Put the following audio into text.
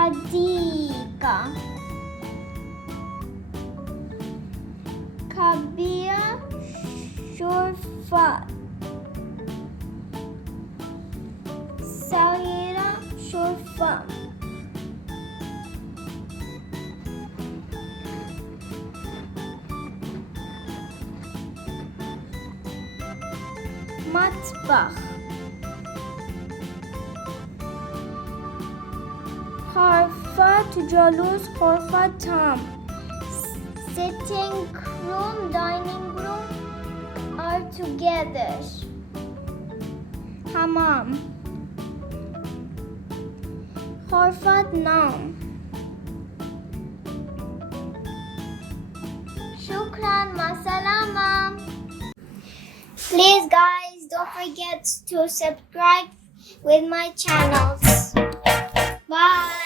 حديقة. كبيرة شرفة. صغيرة شرفة. مطبخ. غرفة جلوس. غرفة تام. Sitting room, dining room are together. حمام. غرفة نوم. شكرا. مع السلامة. Please guys, don't forget to subscribe with my channels. Bye.